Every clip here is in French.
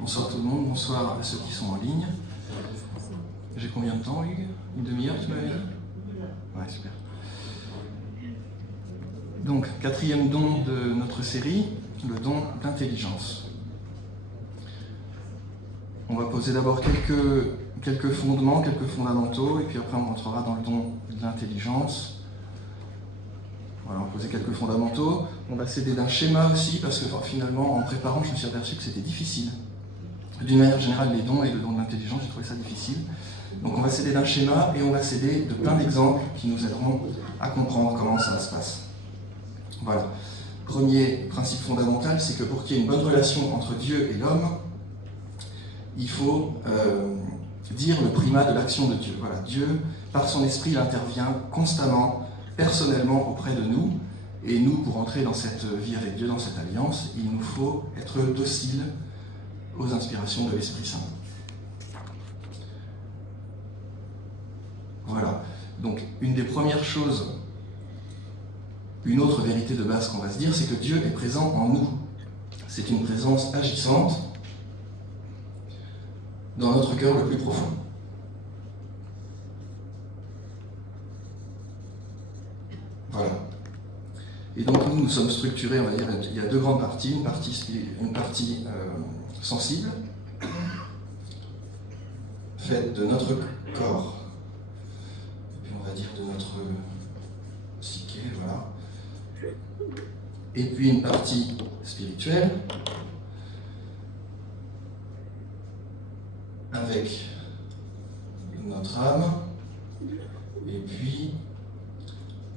Bonsoir tout le monde, bonsoir à ceux qui sont en ligne. J'ai combien de temps, Hugues? Une demi-heure, tu m'avais dit? Ouais, super. Donc, quatrième don de notre série, le don d'intelligence. On va poser d'abord quelques fondements, quelques fondamentaux, et puis après on rentrera dans le don de l'intelligence. Voilà, on va poser quelques fondamentaux. On va s'aider d'un schéma aussi, parce que finalement, en préparant, je me suis aperçu que c'était difficile. D'une manière générale, les dons et le don de l'intelligence, j'ai trouvé ça difficile. Donc on va s'aider d'un schéma et on va s'aider de plein d'exemples qui nous aideront à comprendre comment ça se passe. Voilà. Premier principe fondamental, c'est que pour qu'il y ait une bonne relation entre Dieu et l'homme, il faut dire le primat de l'action de Dieu. Voilà, Dieu, par son esprit, il intervient constamment, personnellement auprès de nous, et nous, pour entrer dans cette vie avec Dieu, dans cette alliance, il nous faut être dociles aux inspirations de l'Esprit Saint. Voilà. Donc, une des premières choses, une autre vérité de base qu'on va se dire, c'est que Dieu est présent en nous. C'est une présence agissante dans notre cœur le plus profond. Voilà. Et donc nous sommes structurés, on va dire, il y a deux grandes parties, une partie sensible, faite de notre corps, et puis on va dire de notre psyché, voilà. Et puis une partie spirituelle, avec notre âme, et puis,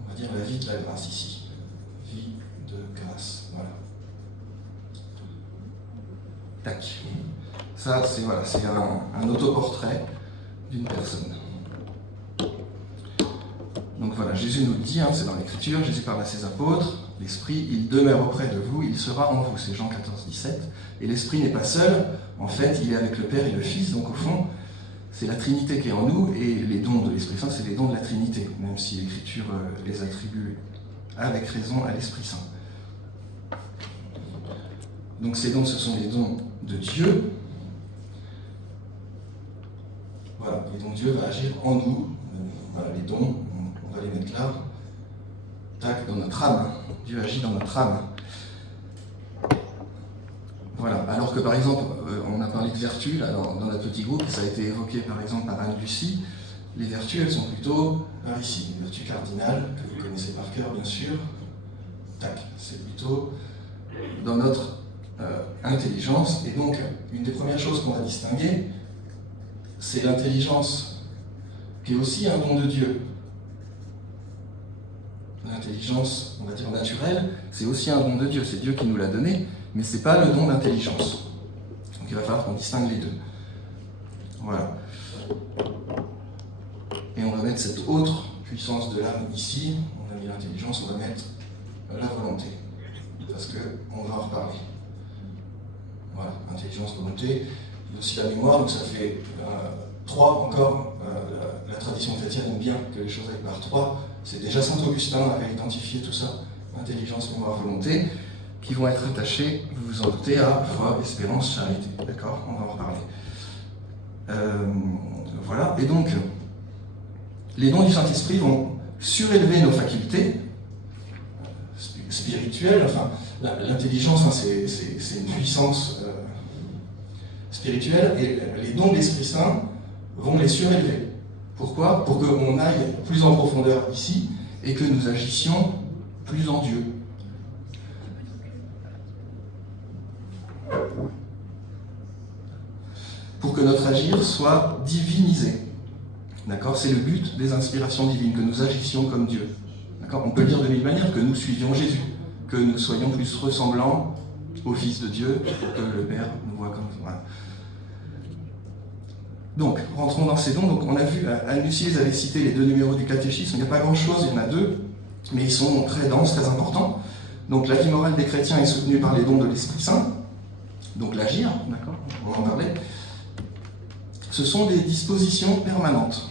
on va dire la vie de la grâce ici. Vie de grâce, voilà. Tac. Ça, c'est voilà, un autoportrait d'une personne. Donc voilà, Jésus nous le dit, c'est dans l'Écriture, Jésus parle à ses apôtres, l'Esprit, il demeure auprès de vous, il sera en vous, c'est Jean 14, 17. Et l'Esprit n'est pas seul, en fait, il est avec le Père et le Fils, donc au fond, c'est la Trinité qui est en nous, et les dons de l'Esprit Saint, c'est les dons de la Trinité, même si l'Écriture les attribue avec raison à l'Esprit Saint. Donc ces dons, ce sont les dons de Dieu. Voilà, et donc Dieu va agir en nous. Voilà, les dons, on va les mettre là. Tac, dans notre âme. Dieu agit dans notre âme. Voilà, alors que par exemple, on a parlé de vertus là, dans notre petit groupe, ça a été évoqué par exemple par Anne-Lucie. Les vertus, elles sont plutôt par ici, les vertus cardinales, que vous connaissez par cœur bien sûr. Tac, c'est plutôt dans notre intelligence. Et donc, une des premières choses qu'on va distinguer, c'est l'intelligence, qui est aussi un don de Dieu. L'intelligence, on va dire naturelle, c'est aussi un don de Dieu, c'est Dieu qui nous l'a donné, mais ce n'est pas le don d'intelligence. Donc il va falloir qu'on distingue les deux. Voilà. Et on va mettre cette autre puissance de l'âme ici, on a mis l'intelligence, on va mettre la volonté, parce qu'on va en reparler. Voilà, intelligence, volonté, il y a aussi la mémoire, donc ça fait 3 encore. La tradition chrétienne aime bien que les choses aillent par 3. C'est déjà Saint Augustin qui a identifié tout ça, intelligence, mémoire, volonté, qui vont être attachés, vous vous en doutez, à foi, espérance, charité. D'accord, on va en reparler. Voilà, et donc, les dons du Saint-Esprit vont surélever nos facultés spirituelles. Enfin, l'intelligence, c'est une puissance spirituelle, et les dons de l'Esprit Saint vont les surélever. Pourquoi? Pour qu'on aille plus en profondeur ici, et que nous agissions plus en Dieu. Pour que notre agir soit divinisé. D'accord? C'est le but des inspirations divines, que nous agissions comme Dieu. D'accord? On peut dire de mille manières que nous suivions Jésus, que nous soyons plus ressemblants au Fils de Dieu, pour que le Père nous voit comme voilà. Donc, rentrons dans ces dons. Donc, on a vu, Anne-Lucie les avait cités, les 2 numéros du catéchisme. Il n'y a pas grand-chose, il y en a 2, mais ils sont très denses, très importants. Donc, la vie morale des chrétiens est soutenue par les dons de l'Esprit Saint. Donc, l'agir, d'accord, on va en parler. Ce sont des dispositions permanentes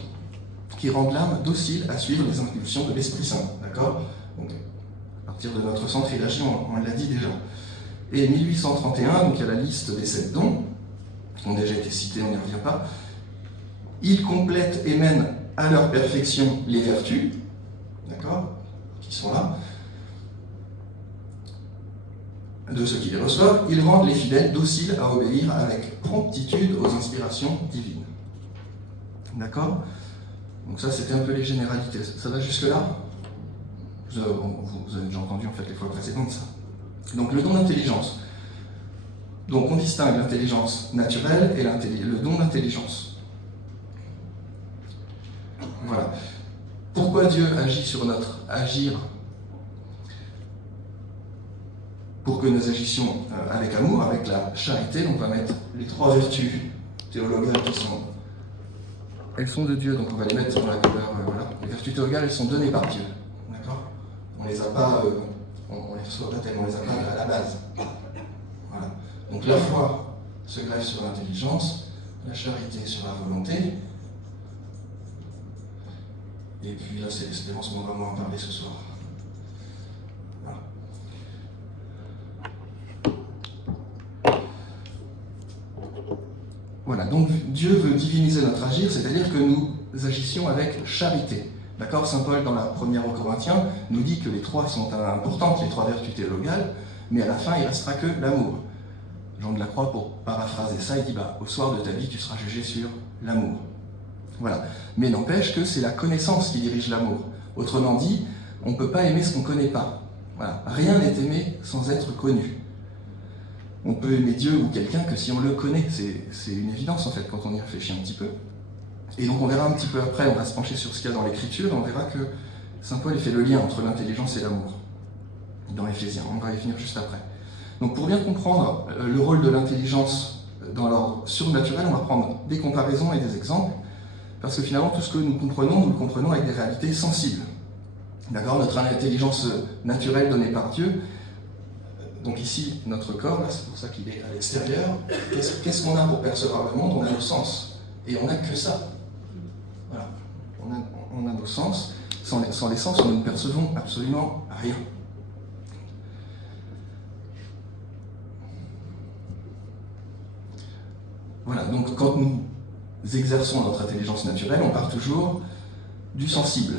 qui rendent l'âme docile à suivre les impulsions de l'Esprit Saint, d'accord? Donc, à partir de notre centre, il agit, on l'a dit déjà. Et 1831, donc il y a la liste des 7 dons. qui ont déjà été cités, on n'y revient pas. Ils complètent et mènent à leur perfection les vertus, d'accord, qui sont là. De ceux qui les reçoivent, ils rendent les fidèles dociles à obéir avec promptitude aux inspirations divines. D'accord? Donc ça, c'était un peu les généralités. Ça va jusque-là? Vous avez déjà entendu en fait les fois précédentes ça. Donc le don d'intelligence. Donc on distingue l'intelligence naturelle et le don d'intelligence. Voilà. Pourquoi Dieu agit sur notre agir pour que nous agissions avec amour, avec la charité? Donc on va mettre les 3 vertus théologales qui sont... Elles sont de Dieu, donc on va les mettre dans la couleur. Voilà. Les vertus théologales, elles sont données par Dieu. D'accord? On les a pas... on les reçoit pas tellement, on les a pas à la base. Voilà. Donc la foi se greffe sur l'intelligence, la charité sur la volonté, et puis là c'est l'espérance, mais on va moins en parler ce soir. Voilà, donc Dieu veut diviniser notre agir, c'est-à-dire que nous agissions avec charité. D'accord? Saint Paul, dans la première aux Corinthiens, nous dit que les 3 sont importantes, les 3 vertus théologales, mais à la fin, il ne restera que l'amour. Jean de la Croix, pour paraphraser ça, il dit au soir de ta vie, tu seras jugé sur l'amour. Voilà. Mais n'empêche que c'est la connaissance qui dirige l'amour. Autrement dit, on ne peut pas aimer ce qu'on ne connaît pas. Voilà. Rien n'est aimé sans être connu. On peut aimer Dieu ou quelqu'un que si on le connaît. C'est une évidence en fait quand on y réfléchit un petit peu. Et donc on verra un petit peu après, on va se pencher sur ce qu'il y a dans l'Écriture, et on verra que Saint Paul fait le lien entre l'intelligence et l'amour. Dans Éphésiens, on va y venir juste après. Donc pour bien comprendre le rôle de l'intelligence dans l'ordre surnaturel, on va prendre des comparaisons et des exemples, parce que finalement tout ce que nous le comprenons avec des réalités sensibles. D'accord? Notre intelligence naturelle donnée par Dieu, donc ici, notre corps, là, c'est pour ça qu'il est à l'extérieur. Qu'est-ce qu'on a pour percevoir le monde? On a nos sens. Et on n'a que ça. Voilà. On a nos sens. Sans les sens, nous ne percevons absolument rien. Voilà, donc quand nous exerçons notre intelligence naturelle, on part toujours du sensible,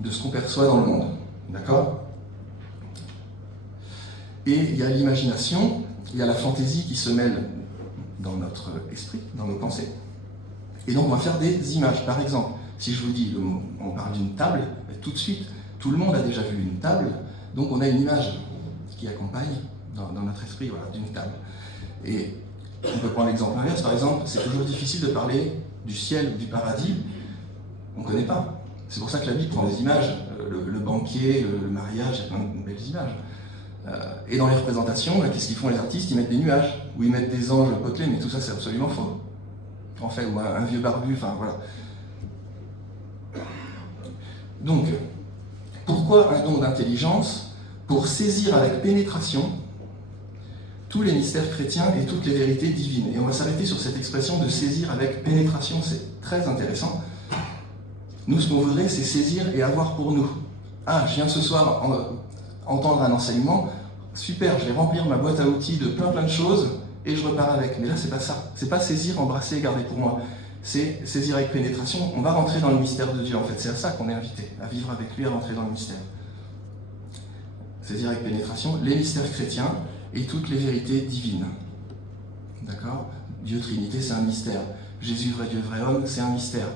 de ce qu'on perçoit dans le monde. D'accord? Et il y a l'imagination, il y a la fantaisie qui se mêle dans notre esprit, dans nos pensées. Et donc on va faire des images. Par exemple, si je vous dis, on parle d'une table, tout de suite, tout le monde a déjà vu une table, donc on a une image qui accompagne dans notre esprit, voilà, d'une table. Et on peut prendre l'exemple inverse, par exemple, c'est toujours difficile de parler du ciel ou du paradis, on ne connaît pas. C'est pour ça que la Bible prend des images, le banquet, le mariage, il y a plein de belles images. Et dans les représentations, qu'est-ce qu'ils font les artistes? Ils mettent des nuages, ou ils mettent des anges potelés, mais tout ça c'est absolument faux. En fait, ou un vieux barbu, enfin voilà. Donc, pourquoi un don d'intelligence? Pour saisir avec pénétration tous les mystères chrétiens et toutes les vérités divines. Et on va s'arrêter sur cette expression de saisir avec pénétration, c'est très intéressant. Nous, ce qu'on voudrait, c'est saisir et avoir pour nous. Ah, je viens ce soir entendre un enseignement, super, je vais remplir ma boîte à outils de plein de choses et je repars avec. Mais là, c'est pas ça. C'est pas saisir, embrasser et garder pour moi. C'est saisir avec pénétration. On va rentrer dans le mystère de Dieu, en fait. C'est à ça qu'on est invité, à vivre avec lui, à rentrer dans le mystère. Saisir avec pénétration les mystères chrétiens et toutes les vérités divines. D'accord? Dieu Trinité, c'est un mystère. Jésus, vrai Dieu, vrai homme, c'est un mystère.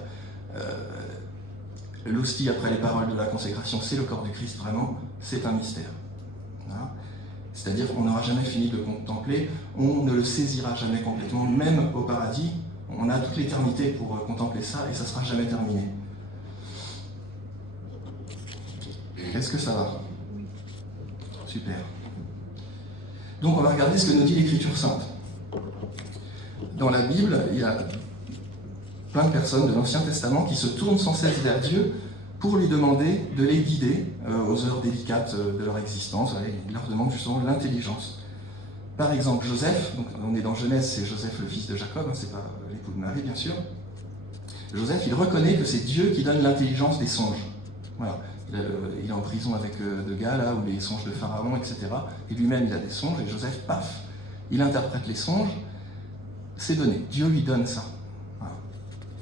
L'hostie après les paroles de la consécration, c'est le corps du Christ, vraiment, c'est un mystère. Voilà. C'est-à-dire qu'on n'aura jamais fini de le contempler, on ne le saisira jamais complètement, même au paradis, on a toute l'éternité pour contempler ça et ça ne sera jamais terminé. Est-ce que ça va? Super. Donc on va regarder ce que nous dit l'Écriture sainte. Dans la Bible, il y a plein de personnes de l'Ancien Testament qui se tournent sans cesse vers Dieu pour lui demander de les guider aux heures délicates de leur existence. Il leur demande justement l'intelligence. Par exemple, Joseph, donc on est dans Genèse, c'est Joseph le fils de Jacob, c'est pas l'époux de Marie bien sûr. Joseph, il reconnaît que c'est Dieu qui donne l'intelligence des songes. Voilà. Il est en prison avec deux gars là, où les songes de Pharaon, etc. Et lui-même il a des songes, et Joseph, paf, il interprète les songes. c'est donné. Dieu lui donne ça. Voilà.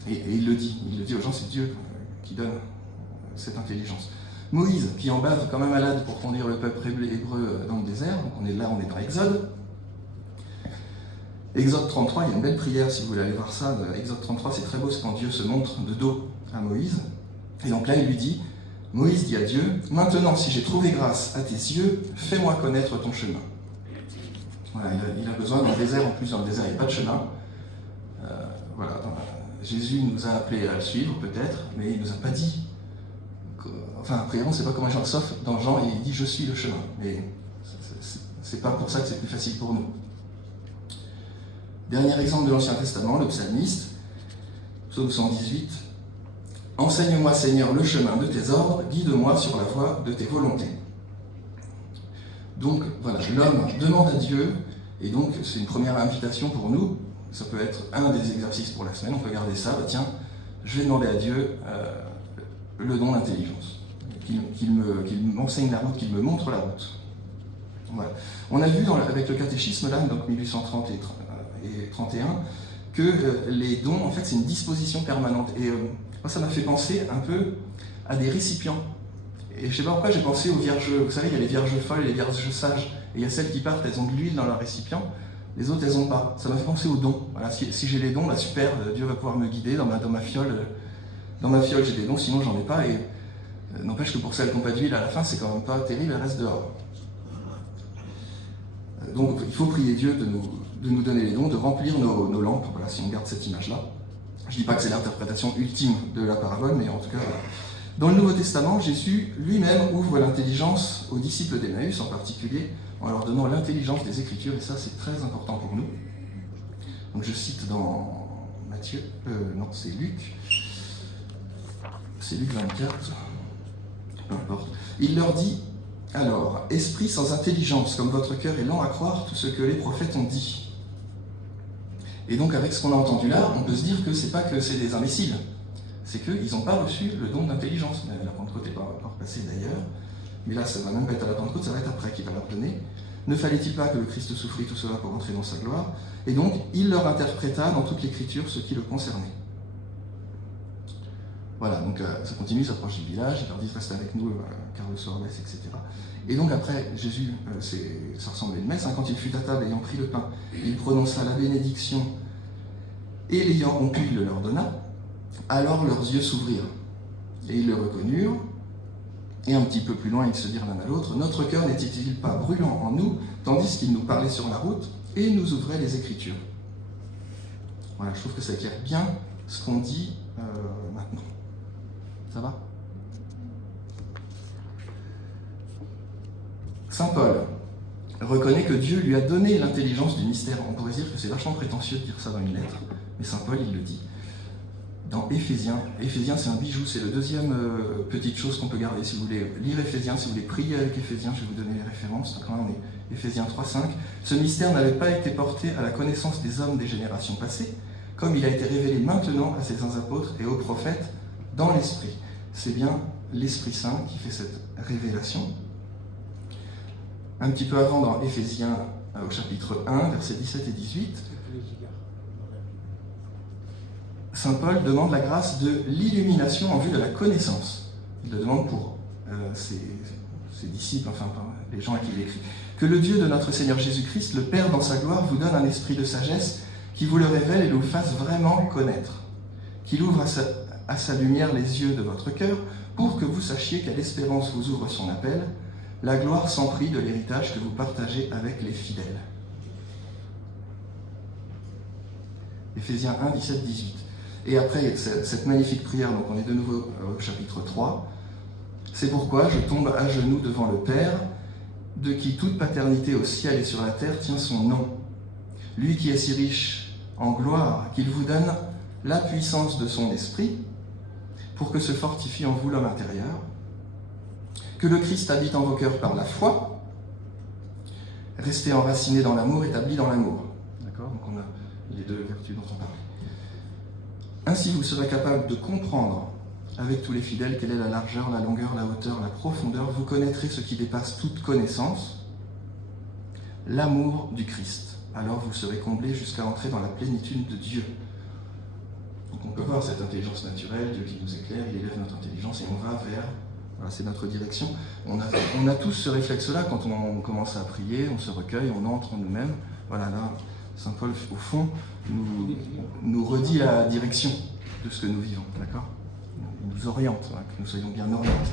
Et il le dit aux gens, c'est Dieu qui donne cette intelligence. Moïse, qui en bave comme un malade pour conduire le peuple hébreu dans le désert, donc on est dans Exode. Exode 33, il y a une belle prière si vous voulez aller voir ça. Exode 33, c'est très beau, c'est quand Dieu se montre de dos à Moïse. Et donc là, il lui dit, Moïse dit à Dieu, « Maintenant, si j'ai trouvé grâce à tes yeux, fais-moi connaître ton chemin. » Voilà, il a besoin dans le désert, en plus dans le désert, il n'y a pas de chemin. Voilà, Jésus nous a appelés à le suivre peut-être, mais il ne nous a pas dit. Enfin, après, on ne sait pas comment Jean, sauf dans Jean, il dit « Je suis le chemin ». Mais c'est pas pour ça que c'est plus facile pour nous. Dernier exemple de l'Ancien Testament, le psalmiste, psaume 118. « Enseigne-moi, Seigneur, le chemin de tes ordres, guide-moi sur la voie de tes volontés. » Donc, voilà, l'homme demande à Dieu, et donc c'est une première invitation pour nous, ça peut être un des exercices pour la semaine, on peut garder ça, bah, tiens, je vais demander à Dieu le don d'intelligence, qu'il m'enseigne la route, qu'il me montre la route. Voilà. On a vu avec le catéchisme, là, donc 1830 et 31, que les dons, en fait, c'est une disposition permanente. Et moi, ça m'a fait penser un peu à des récipients. Et je ne sais pas pourquoi j'ai pensé aux vierges, vous savez, il y a les vierges folles et les vierges sages. Et il y a celles qui partent, elles ont de l'huile dans leur récipient, les autres, elles n'ont pas. Ça m'a fait penser aux dons. Voilà, si j'ai les dons, bah super, Dieu va pouvoir me guider dans ma fiole. Dans ma fiole, j'ai des dons, sinon j'en ai pas. Et n'empêche que pour celles qui n'ont pas d'huile, à la fin, c'est quand même pas terrible, elles restent dehors. Donc il faut prier Dieu de nous donner les dons, de remplir nos lampes, voilà, si on garde cette image-là. Je ne dis pas que c'est l'interprétation ultime de la parabole, mais en tout cas, voilà. Dans le Nouveau Testament, Jésus lui-même ouvre l'intelligence aux disciples d'Emmaüs en particulier, en leur donnant l'intelligence des Écritures, et ça c'est très important pour nous. Donc je cite dans Matthieu, non c'est Luc 24, peu importe. Il leur dit, alors, esprit sans intelligence, comme votre cœur est lent à croire tout ce que les prophètes ont dit. Et donc avec ce qu'on a entendu là, on peut se dire que c'est pas que c'est des imbéciles, c'est qu'ils n'ont pas reçu le don d'intelligence. La Pentecôte n'est pas encore passée d'ailleurs, mais là ça va même pas être à la Pentecôte, ça va être après qu'il va leur donner. Ne fallait-il pas que le Christ souffrit tout cela pour entrer dans sa gloire? Et donc il leur interpréta dans toute l'Écriture ce qui le concernait. Voilà, donc ça continue, ça approche du village, ils leur disent restez avec nous car le soir baisse, etc. Et donc après, Jésus, ça ressemble à une messe, hein, quand il fut à table ayant pris le pain, il prononça la bénédiction et l'ayant rompu, il le leur donna. Alors leurs yeux s'ouvrirent et ils le reconnurent. Et un petit peu plus loin, ils se dirent l'un à l'autre, notre cœur n'était-il pas brûlant en nous, tandis qu'il nous parlait sur la route et nous ouvrait les Écritures. Voilà, je trouve que ça éclaire bien ce qu'on dit maintenant. Ça va? Saint Paul reconnaît que Dieu lui a donné l'intelligence du mystère. On pourrait dire que c'est vachement prétentieux de dire ça dans une lettre, mais Saint Paul, il le dit. Dans Éphésiens, c'est un bijou, c'est la deuxième petite chose qu'on peut garder. Si vous voulez lire Éphésiens, si vous voulez prier avec Éphésiens, je vais vous donner les références. Donc là, on est Éphésiens 3:5. Ce mystère n'avait pas été porté à la connaissance des hommes des générations passées, comme il a été révélé maintenant à ses saints apôtres et aux prophètes dans l'Esprit. C'est bien l'Esprit Saint qui fait cette révélation. Un petit peu avant, dans Éphésiens, au chapitre 1, versets 17 et 18, Saint Paul demande la grâce de l'illumination en vue de la connaissance. Il le demande pour ses disciples, enfin les gens à qui il écrit. Que le Dieu de notre Seigneur Jésus-Christ, le Père dans sa gloire, vous donne un esprit de sagesse qui vous le révèle et vous fasse vraiment connaître. Qu'il ouvre à sa lumière les yeux de votre cœur pour que vous sachiez quelle espérance vous ouvre son appel, la gloire sans prix de l'héritage que vous partagez avec les fidèles. Éphésiens 1, 17, 18. Et après cette magnifique prière, donc on est de nouveau au chapitre 3, c'est pourquoi je tombe à genoux devant le Père, de qui toute paternité au ciel et sur la terre tient son nom. Lui qui est si riche en gloire, qu'il vous donne la puissance de son esprit, pour que se fortifie en vous l'homme intérieur, que le Christ habite en vos cœurs par la foi, restez enracinés dans l'amour, établis dans l'amour. D'accord? Donc on a les deux vertus dont on parle. Ainsi, vous serez capable de comprendre avec tous les fidèles quelle est la largeur, la longueur, la hauteur, la profondeur. Vous connaîtrez ce qui dépasse toute connaissance, l'amour du Christ. alors vous serez comblés jusqu'à entrer dans la plénitude de Dieu. Donc on peut voir cette intelligence naturelle, Dieu qui nous éclaire, il élève notre intelligence et on va vers... Voilà, c'est notre direction. On a tous ce réflexe-là quand on commence à prier, on se recueille, on entre en nous-mêmes. Voilà, là, Saint Paul, au fond, nous redit la direction de ce que nous vivons, d'accord ? Il nous oriente, voilà, que nous soyons bien orientés.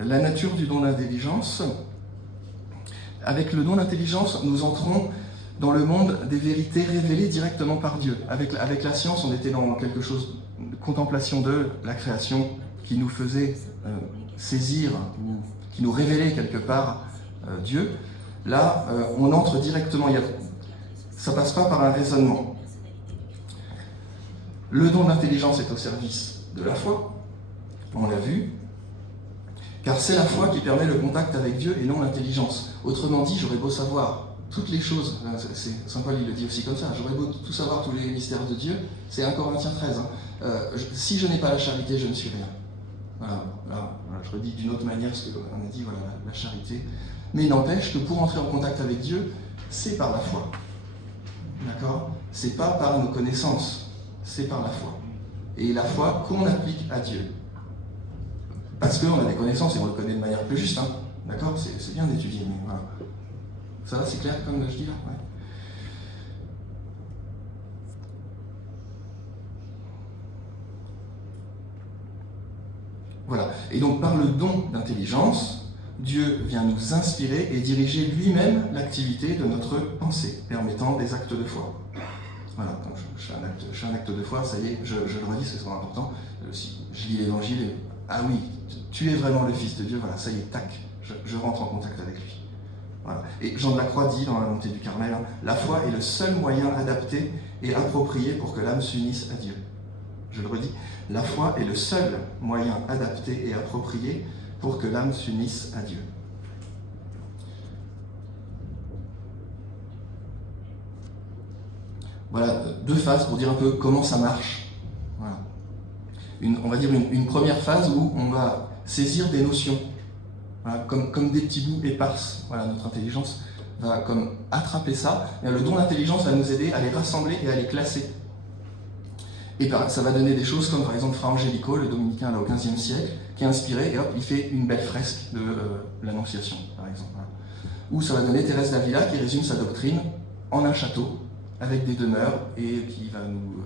La nature du don d'intelligence. Avec le don d'intelligence, nous entrons dans le monde des vérités révélées directement par Dieu. Avec la science, on était dans quelque chose de contemplation de la création qui nous faisait saisir, ou qui nous révélait quelque part Dieu. Là, on entre directement, ça ne passe pas par un raisonnement. Le don d'intelligence est au service de la foi, on l'a vu, car c'est la foi qui permet le contact avec Dieu et non l'intelligence. Autrement dit, j'aurais beau savoir toutes les choses, Saint Paul il le dit aussi comme ça, j'aurais beau tout savoir tous les mystères de Dieu, c'est 1 Corinthiens 13. Si je n'ai pas la charité, je ne suis rien. Voilà, je redis d'une autre manière ce qu'on a dit, voilà, la charité. Mais il n'empêche que pour entrer en contact avec Dieu, c'est par la foi. D'accord ? C'est pas par nos connaissances, c'est par la foi. Et la foi qu'on applique à Dieu. Parce qu'on a des connaissances et on le connaît de manière plus juste, hein. D'accord ? C'est bien d'étudier, mais voilà. Ça va, c'est clair comme je dis là ? Ouais. Voilà. Et donc par le don d'intelligence, Dieu vient nous inspirer et diriger lui-même l'activité de notre pensée, permettant des actes de foi. Voilà, donc je fais un acte de foi, ça y est, je le redis, c'est vraiment important. Si je lis l'évangile et ah oui, tu es vraiment le Fils de Dieu, voilà, ça y est, tac, je rentre en contact avec lui. Voilà. Et Jean de la Croix dit dans la montée du Carmel, hein, la foi est le seul moyen adapté et approprié pour que l'âme s'unisse à Dieu. Je le redis, la foi est le seul moyen adapté et approprié pour que l'âme s'unisse à Dieu. Voilà, 2 phases pour dire un peu comment ça marche. Voilà. On va dire une première phase où on va saisir des notions, voilà, comme des petits bouts éparses. Voilà, notre intelligence va comme attraper ça. Et le don d'intelligence va nous aider à les rassembler et à les classer. Et ça va donner des choses comme par exemple Fra Angelico, le dominicain là, au XVe siècle, qui est inspiré et hop, il fait une belle fresque de l'Annonciation, par exemple. Voilà. Ou ça va donner Thérèse d'Avila qui résume sa doctrine en un château, avec des demeures, et qui va nous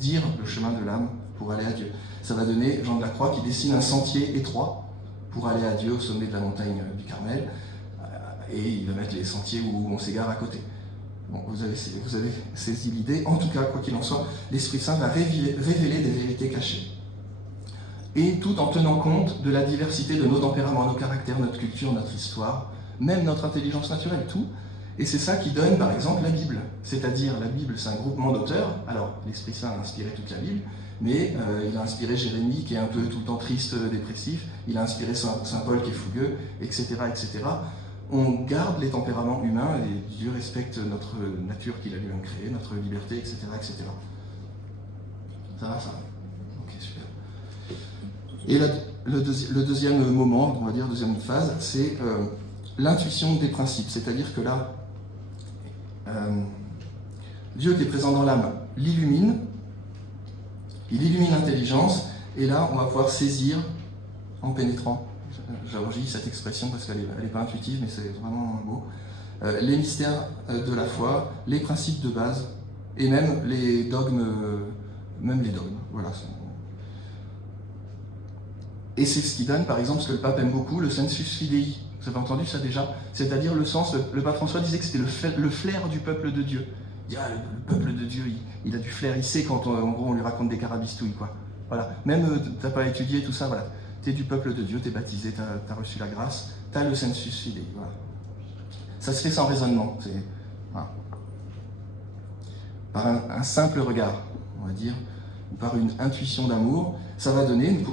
dire le chemin de l'âme pour aller à Dieu. Ça va donner Jean de la Croix qui dessine un sentier étroit pour aller à Dieu au sommet de la montagne du Carmel, et il va mettre les sentiers où on s'égare à côté. Bon, vous avez saisi l'idée. En tout cas, quoi qu'il en soit, l'Esprit Saint va révéler des vérités cachées. Et tout en tenant compte de la diversité de nos tempéraments, nos caractères, notre culture, notre histoire, même notre intelligence naturelle, tout. Et c'est ça qui donne, par exemple, la Bible. C'est-à-dire, la Bible, c'est un groupement d'auteurs. Alors, l'Esprit Saint a inspiré toute la Bible, mais il a inspiré Jérémie, qui est un peu tout le temps triste, dépressif. Il a inspiré Saint Paul, qui est fougueux, etc., etc. On garde les tempéraments humains et Dieu respecte notre nature qu'il a lui-même créée, notre liberté, etc., etc. Ça va, ça va. Ok, super. Et le deuxième moment, on va dire, deuxième phase, c'est l'intuition des principes. C'est-à-dire que là, Dieu qui est présent dans l'âme l'illumine, il illumine l'intelligence, et là, on va pouvoir saisir en pénétrant. J'enregistre cette expression parce qu'elle n'est pas intuitive, mais c'est vraiment beau. Les mystères de la foi, les principes de base, et même les dogmes, voilà. Et c'est ce qui donne, par exemple, ce que le pape aime beaucoup, le sensus fidei. Vous avez entendu ça déjà ? C'est-à-dire le sens, le pape François disait que c'était le flair du peuple de Dieu. Il dit, ah, le peuple de Dieu, il a du flair, il sait quand en gros on lui raconte des carabistouilles, quoi. Voilà. Même t'as pas étudié tout ça, voilà. T'es du peuple de Dieu, t'es baptisé, t'as reçu la grâce, t'as le sensus fidei. Voilà. Ça se fait sans raisonnement. Voilà. Par un simple regard, on va dire, ou par une intuition d'amour, ça va donner,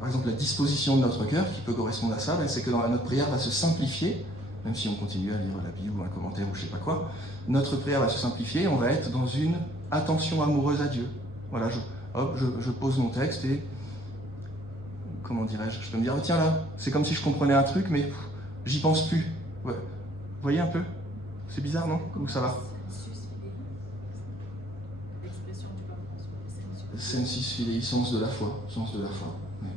par exemple, la disposition de notre cœur qui peut correspondre à ça, c'est que notre prière va se simplifier, même si on continue à lire la Bible ou un commentaire ou je sais pas quoi, notre prière va se simplifier, on va être dans une attention amoureuse à Dieu. Voilà, hop, je pose mon texte et, comment dirais-je, je peux me dire, oh, tiens là, c'est comme si je comprenais un truc, mais j'y pense plus. Ouais. Vous voyez un peu? C'est bizarre, non? Ou ça va? Sensus filii, sens de la foi. Sens de la foi. Ouais.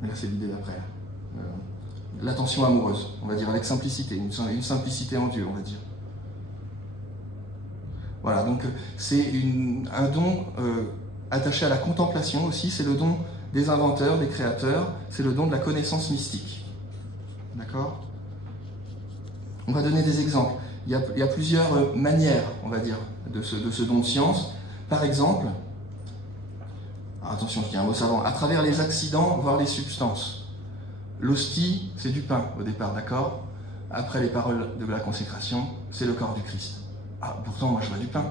Mais là, c'est l'idée d'après. L'attention amoureuse, on va dire, avec simplicité, une simplicité en Dieu, on va dire. Voilà, donc c'est un don attaché à la contemplation aussi, c'est le don des inventeurs, des créateurs, c'est le don de la connaissance mystique. D'accord? On va donner des exemples. Il y a plusieurs manières, on va dire, de ce don de science. Par exemple, attention, il y a un mot savant, à travers les accidents, voire les substances. L'hostie, c'est du pain au départ, d'accord? Après les paroles de la consécration, c'est le corps du Christ. Ah, pourtant, moi je vois du pain.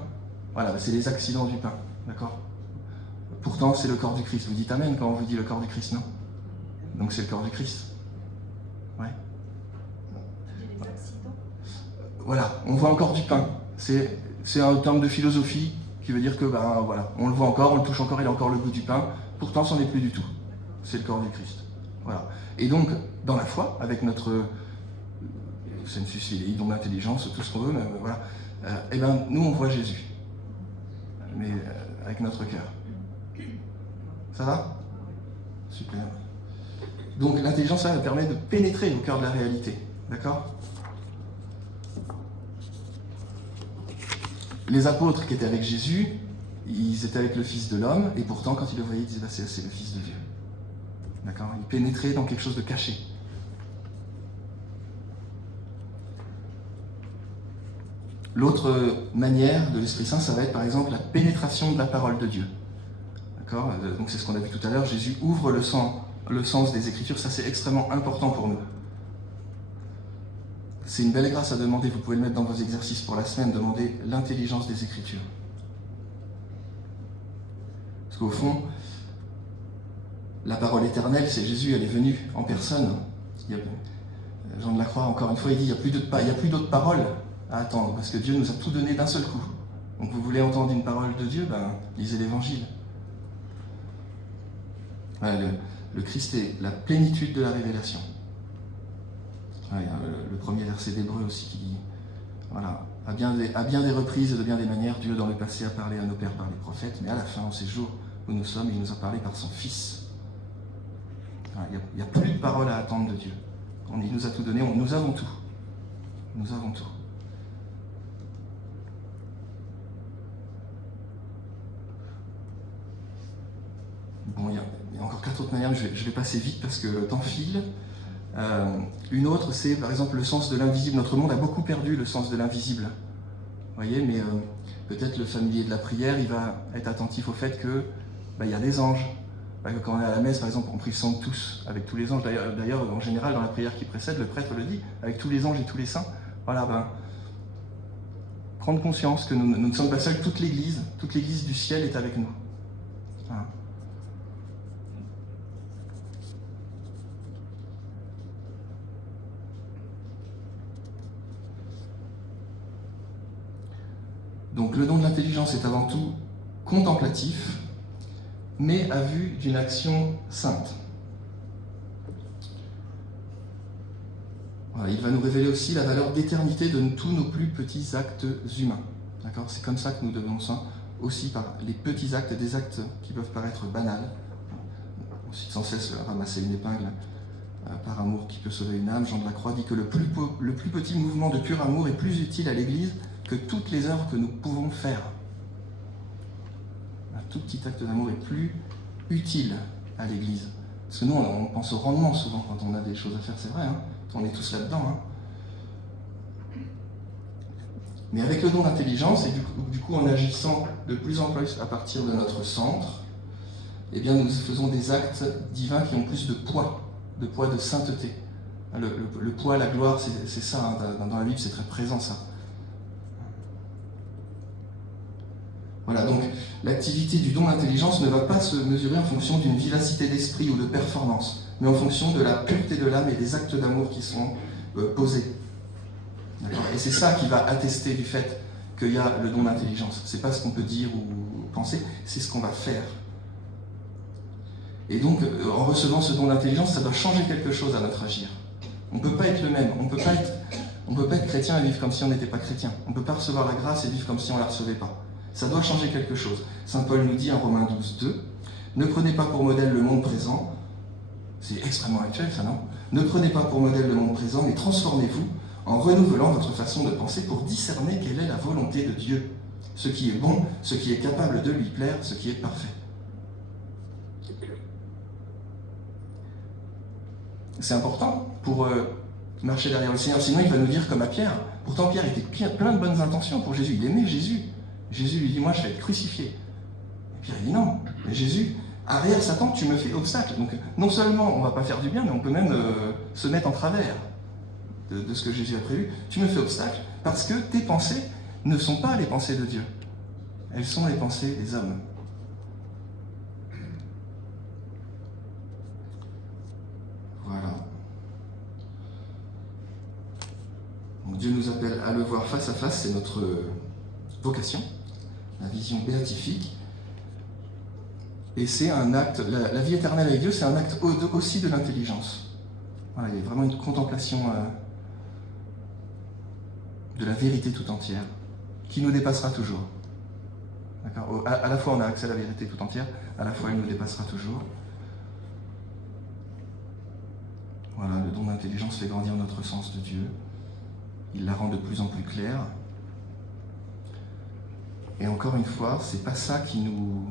Voilà, c'est les accidents du pain, d'accord? Pourtant, c'est le corps du Christ. Vous dites Amen quand on vous dit le corps du Christ, non? Donc c'est le corps du Christ. Ouais. Les accidents. Voilà, on voit encore du pain. C'est un terme de philosophie qui veut dire que, ben voilà, on le voit encore, on le touche encore, il a encore le goût du pain. Pourtant, c'en est plus du tout. C'est le corps du Christ. Voilà. Et donc, dans la foi, avec notre sensus filii, don d'intelligence, tout ce qu'on veut, mais voilà, eh ben, nous, on voit Jésus. Mais avec notre cœur. Ça va? Super. Donc, l'intelligence, ça permet de pénétrer au cœur de la réalité. D'accord? Les apôtres qui étaient avec Jésus, ils étaient avec le Fils de l'homme, et pourtant, quand ils le voyaient, ils disaient, bah, c'est le Fils de Dieu. D'accord? Ils pénétraient dans quelque chose de caché. L'autre manière de l'Esprit Saint, ça va être par exemple la pénétration de la parole de Dieu. D'accord? Donc c'est ce qu'on a vu tout à l'heure, Jésus ouvre le sens des Écritures, ça c'est extrêmement important pour nous. C'est une belle grâce à demander, vous pouvez le mettre dans vos exercices pour la semaine, demander l'intelligence des Écritures. Parce qu'au fond, la parole éternelle, c'est Jésus, elle est venue en personne. Jean de la Croix, encore une fois, il dit, il n'y a plus d'autres paroles à attendre, parce que Dieu nous a tout donné d'un seul coup. Donc vous voulez entendre une parole de Dieu, ben, lisez l'Évangile. Voilà, le Christ est la plénitude de la révélation. Voilà, le premier verset d'Hébreux aussi qui dit, voilà, à bien des reprises et de bien des manières, Dieu dans le passé a parlé à nos pères par les prophètes, mais à la fin, en ces jours où nous sommes, il nous a parlé par son Fils. Voilà, il n'y a plus de paroles à attendre de Dieu. Il nous a tout donné, nous avons tout. Nous avons tout. Bon, il y a encore 4 autres manières, je vais passer vite parce que le temps file. Une autre, c'est par exemple le sens de l'invisible. Notre monde a beaucoup perdu le sens de l'invisible. Vous voyez, mais peut-être le familier de la prière, il va être attentif au fait que il y a des anges. Que quand on est à la messe, par exemple, on prie tous, avec tous les anges. D'ailleurs, en général, dans la prière qui précède, le prêtre le dit, avec tous les anges et tous les saints. Voilà, prendre conscience que nous ne sommes pas seuls, toute l'Église du ciel est avec nous. Voilà. Donc le don de l'intelligence est avant tout contemplatif, mais à vue d'une action sainte. Voilà, il va nous révéler aussi la valeur d'éternité de tous nos plus petits actes humains. D'accord ? C'est comme ça que nous devons aussi par les petits actes, des actes qui peuvent paraître banals. On cite sans cesse ramasser une épingle par amour qui peut sauver une âme. Jean de la Croix dit que le plus petit mouvement de pur amour est plus utile à l'Église que toutes les œuvres que nous pouvons faire. Un tout petit acte d'amour est plus utile à l'Église. Parce que nous, on pense au rendement souvent quand on a des choses à faire, c'est vrai, hein, on est tous là-dedans. Hein. Mais avec le don d'intelligence, et du coup en agissant de plus en plus à partir de notre centre, eh bien nous faisons des actes divins qui ont plus de poids de sainteté. Le poids, la gloire, c'est ça, hein, dans la Bible c'est très présent ça. Voilà, donc l'activité du don d'intelligence ne va pas se mesurer en fonction d'une vivacité d'esprit ou de performance, mais en fonction de la pureté de l'âme et des actes d'amour qui sont posés. Et c'est ça qui va attester du fait qu'il y a le don d'intelligence. C'est pas ce qu'on peut dire ou penser, c'est ce qu'on va faire. Et donc, en recevant ce don d'intelligence, ça doit changer quelque chose à notre agir. On ne peut pas être le même, on ne peut pas être chrétien et vivre comme si on n'était pas chrétien. On ne peut pas recevoir la grâce et vivre comme si on ne la recevait pas. Ça doit changer quelque chose. Saint Paul nous dit en Romains 12, 2, « Ne prenez pas pour modèle le monde présent », c'est extrêmement actuel ça, non ? « Ne prenez pas pour modèle le monde présent, mais transformez-vous en renouvelant votre façon de penser pour discerner quelle est la volonté de Dieu, ce qui est bon, ce qui est capable de lui plaire, ce qui est parfait. » C'est important pour marcher derrière le Seigneur, sinon il va nous dire comme à Pierre. Pourtant Pierre était plein de bonnes intentions pour Jésus, il aimait Jésus. Jésus lui dit, moi je vais être crucifié. Et Pierre dit non, mais Jésus, arrière Satan, tu me fais obstacle. Donc non seulement on ne va pas faire du bien, mais on peut même se mettre en travers de ce que Jésus a prévu. Tu me fais obstacle parce que tes pensées ne sont pas les pensées de Dieu. Elles sont les pensées des hommes. Voilà. Donc Dieu nous appelle à le voir face à face, c'est notre vocation, la vision béatifique. Et c'est un acte, la vie éternelle avec Dieu, c'est un acte aussi de l'intelligence. Voilà, il y a vraiment une contemplation de la vérité tout entière, qui nous dépassera toujours. D'accord ? À la fois on a accès à la vérité tout entière, à la fois elle nous dépassera toujours. Voilà, le don d'intelligence fait grandir notre sens de Dieu. Il la rend de plus en plus claire. Et encore une fois, c'est pas ça qui nous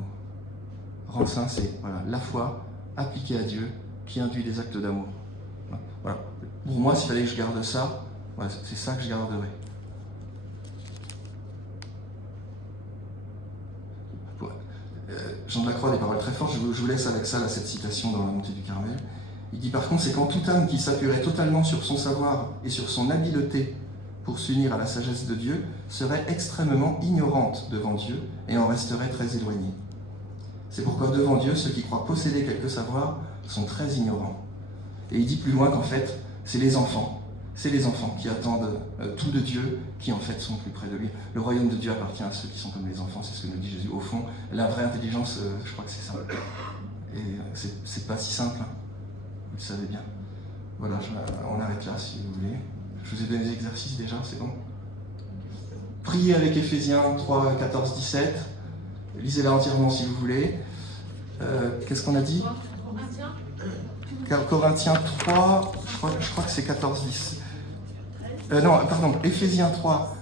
rend saints, c'est voilà, la foi appliquée à Dieu qui induit des actes d'amour. Voilà. Pour moi, s'il fallait que je garde ça, voilà, c'est ça que je garderais. Jean de la Croix a des paroles très fortes, je vous laisse avec ça, là, cette citation dans la montée du Carmel. Il dit par conséquent, toute âme qui s'appuierait totalement sur son savoir et sur son habileté pour s'unir à la sagesse de Dieu serait extrêmement ignorante devant Dieu et en resterait très éloignée. C'est pourquoi devant Dieu, ceux qui croient posséder quelque savoir sont très ignorants. Et il dit plus loin qu'en fait, c'est les enfants qui attendent tout de Dieu, qui en fait sont plus près de lui. Le royaume de Dieu appartient à ceux qui sont comme les enfants, c'est ce que nous dit Jésus. Au fond, la vraie intelligence, je crois que c'est ça. Et c'est pas si simple, hein. Vous le savez bien. Voilà, on arrête là si vous voulez. Je vous ai donné des exercices déjà, c'est bon. Priez avec Éphésiens 3, 14, 17. Lisez-la entièrement si vous voulez. Qu'est-ce qu'on a dit ? Corinthiens 3, je crois que c'est 14, 10. Non, pardon, Éphésiens 3.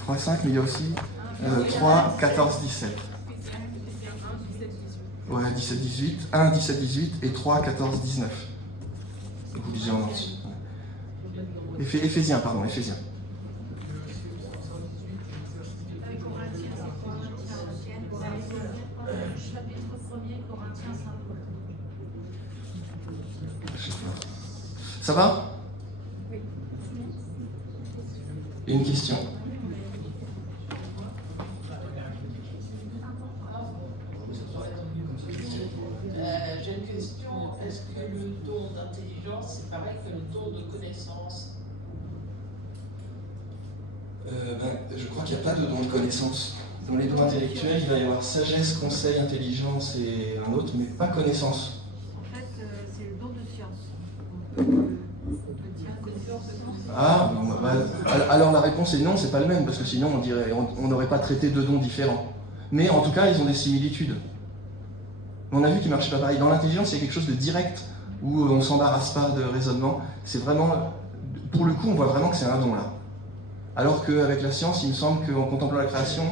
3, 5, mais il y a aussi 3, 14, 17. Ouais, 17, 18. 1, 17, 18 et 3, 14, 19. Vous lisez en entier. Éphésiens. Ça va ? Oui. Une question. J'ai une question. Est-ce que le don d'intelligence, c'est pareil que le don de connaissance ? Je crois qu'il n'y a pas de don de connaissance. Dans les dons intellectuels, il va y avoir sagesse, conseil, intelligence et un autre, mais pas connaissance. En fait, c'est le don de science. Ah, alors la réponse est non, c'est pas le même, parce que sinon on n'aurait pas traité deux dons différents. Mais en tout cas, ils ont des similitudes. On a vu qu'ils ne marchaient pas pareil. Dans l'intelligence, il y a quelque chose de direct, où on ne s'embarrasse pas de raisonnement. C'est vraiment, pour le coup, on voit vraiment que c'est un don là. Alors qu'avec la science, il me semble qu'en contemplant la création,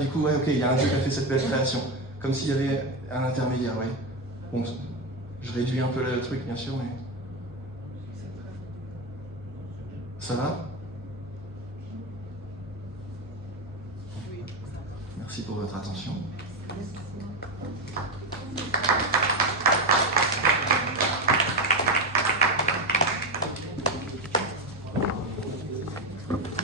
du coup, ouais, ok, il y a un Dieu qui a fait cette belle création. Comme s'il y avait un intermédiaire, oui. Bon, je réduis un peu le truc, bien sûr, mais... Ça va ? Merci pour votre attention.